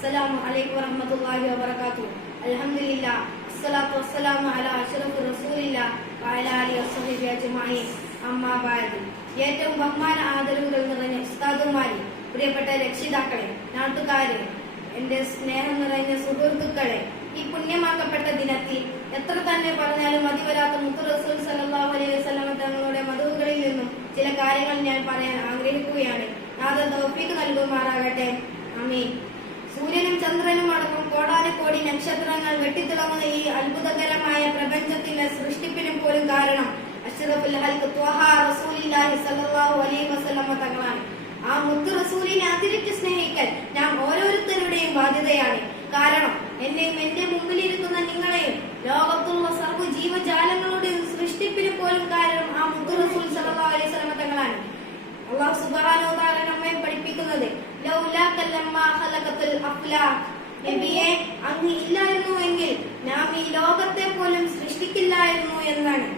അസ്സലാമു അലൈക്കും വറഹ്മത്തുള്ളാഹി വബറകാതുഹു. അൽഹംദുലില്ലാഹ് വസ്സലാത്തു വസ്സലാമു അലാ അഷ്റഫി റസൂലില്ലാഹ് വഅലാ ആലിഹി വസ്സഹ്ബിഹി അജ്മഈൻ. അമ്മാ ബഅദ്. ഏറ്റവും ബഹുമാന ആദരവുകൾ നിറഞ്ഞ ഉസ്താദുമാരെ, പ്രിയപ്പെട്ട രക്ഷിതാക്കളെ, നാട്ടുകാരെ, എന്റെ സ്നേഹം നിറഞ്ഞ സുഹൃത്തുക്കളെ, ഈ പുണ്യമാക്കപ്പെട്ട ദിനത്തിൽ എത്ര തന്നെ പറഞ്ഞാലും മതിവരാത്ത മുത്തു റസൂൽ സല്ലല്ലാഹു അലൈഹി വസല്ലം തങ്ങളുടെ മദഹുകളിൽ നിന്നും ചില കാര്യങ്ങൾ ഞാൻ പറയാൻ ആഗ്രഹിക്കുകയാണ്. നാഥൻ തൗഫീഖ് നൽകുമാറാകട്ടെ. ആമീൻ. സൂര്യനും ചന്ദ്രനും അടക്കം കോടാനുകോടി നക്ഷത്രങ്ങൾ വെട്ടിത്തിളങ്ങുന്ന ഈ അത്ഭുതകരമായ പ്രപഞ്ചത്തിന്റെ സൃഷ്ടിപ്പിനും പോലും കാരണം അഷ്റഫുൽ ഖൽഖ് ത്വഹ റസൂലുള്ളാഹി സ്വല്ലല്ലാഹു അലൈഹി വസല്ലം തങ്ങളാണ്. ആ മുത്തു റസൂലിനെ അതിരിട്ട് സ്നേഹിക്കൽ നാം ഓരോരുത്തരുടെയും ബാധ്യതയാണ്. കാരണം എന്നെയും എന്റെ മുമ്പിലിരിക്കുന്ന നിങ്ങളെയും ലോകത്തുള്ള സർവ്വ ജീവജാലങ്ങളുടെയും സൃഷ്ടിപ്പിന് പോലും കാരണം ആ മുത്തു റസൂൽ സ്വല്ലല്ലാഹു അലൈഹി വസല്ലം തങ്ങളാണ്. അല്ലാഹു സുബ്ഹാനഹു വ തആല നമ്മെ പഠിപ്പിക്കുന്നത് നബിയെ, അങ്ങ് ഇല്ലായിരുന്നുവെങ്കിൽ നാം ഈ ലോകത്തെ പോലും സൃഷ്ടിക്കില്ലായിരുന്നു എന്നാണ്.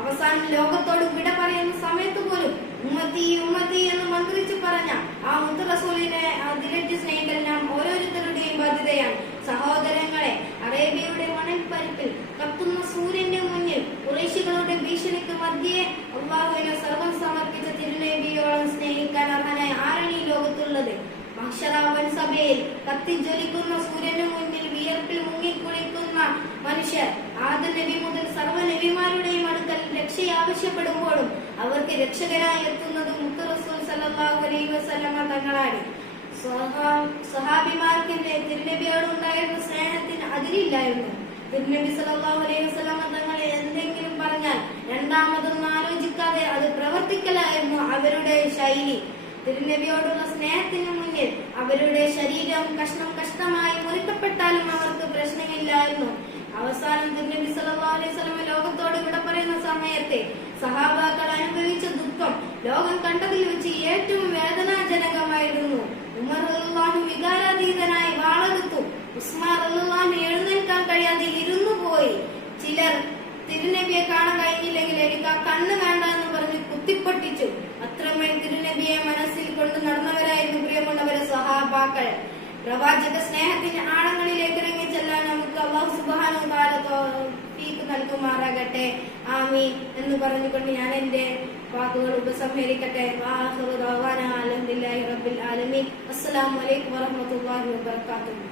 അവസാനം ലോകത്തോട് വിട പറയുന്ന സമയത്ത് പോലും ഉമ്മത്തി ഉമ്മത്തി എന്ന് മന്ത്രിച്ചു പറഞ്ഞ ആ മുത്തു റസൂലിനെ അതിരറ്റ് സ്നേഹിക്കൽ നാം ഓരോരുത്തരുടെയും ബാധ്യതയാണ്. സഹോദരങ്ങളെ, അറേബ്യയുടെ മണൽപ്പരപ്പിൽ കത്തുന്ന സൂര്യന്റെ മുന്നിൽ ഖുറൈശികളുടെ ഭീഷണിക്ക് മധ്യേ അല്ലാഹുവിനെ സർവ്വം സമർപ്പിച്ച തിരുനബിയോളം സ്നേഹിക്കാൻ അർഹനായ ആരാണ് ഈ ലോകത്തുള്ളത്? മഹ്ശറവൻ സഭയിൽ കത്തിജ്വലിക്കുന്ന സൂര്യന് മുന്നിൽ വിയർപ്പിൽ മുങ്ങിക്കുളിക്കുന്ന മനുഷ്യർ ആദം നബി മുതൽ സർവ്വ നബിമാരുടെയും അടുക്കൽ രക്ഷ ആവശ്യപ്പെടുമ്പോഴും അവർക്ക് രക്ഷകനായി എത്തുന്നത് മുത്തു റസൂൽ സല്ലല്ലാഹു അലൈഹി വസല്ലം തങ്ങളാണ്. സ്വഹാബിമാർക്ക് തിരുനബിയോട് ഉണ്ടായിരുന്ന സ്നേഹത്തിന് അതിരില്ലായിരുന്നു. തിരുനബി സല്ലല്ലാഹു അലൈഹി വസല്ലം തങ്ങൾ എന്തെങ്കിലും പറഞ്ഞാൽ രണ്ടാമതൊന്നും ആലോചിക്കാതെ അത് പ്രവർത്തിക്കലായിരുന്നു അവരുടെ ശൈലി. തിരുനബിയോടുള്ള സ്നേഹത്തിന് മുന്നിൽ അവരുടെ ശരീരം കഷ്ണം കഷ്ണമായി മുറിക്കപ്പെട്ടാലും അവർക്ക് പ്രശ്നമില്ലായിരുന്നു. അവസാനം തിരുനബി സല്ലല്ലാഹു അലൈഹി വസല്ലം ലോകത്തോട് വിട പറയുന്ന സമയത്തെ സഹാബാക്കൾ അനുഭവിച്ച ദുഃഖം ലോകം കണ്ടതിൽ വെച്ച് ഏറ്റവും വേദനാജനകമായിരുന്നു. ഉമർ റളിയല്ലാഹു വികാരാതീതനായി വാളെടുത്തു. ഉസ്മാൻ റളിയല്ലാഹു എഴുന്നേൽക്കാൻ കഴിയാതെ ഇരുന്നു പോയി. ചിലർ തിരുനബിയെ കാണാൻ കഴിഞ്ഞില്ലെങ്കിൽ എനിക്ക് ആ കണ്ണ് വേണ്ട എന്ന് പറഞ്ഞ് കുത്തിപ്പൊട്ടിച്ചു. അത്രമേൽ തിരുനബിയെ മനസ്സിൽ കൊണ്ട് നടന്നവരായിരുന്നു പ്രിയമുള്ളവരെ സ്വഹാബാക്കൾ. പ്രവാചക സ്നേഹത്തിന്റെ ആഴങ്ങളിലേക്ക് ഇറങ്ങി ചെല്ലാൻ നമുക്ക് അല്ലാഹു സുബ്ഹാനഹു വ തആല തൗഫീഖ് നൽകുമാറാകട്ടെ. ആമീൻ എന്ന് പറഞ്ഞുകൊണ്ട് ഞാൻ എന്റെ വാക്കുകൾ ഉപസംഹരിക്കട്ടെ. അൽഹംദുലില്ലാഹി റബ്ബിൽ ആലമീൻ. അസ്സലാമു അലൈക്കും വറഹ്മത്തുള്ളാഹി വബറകാതുഹു.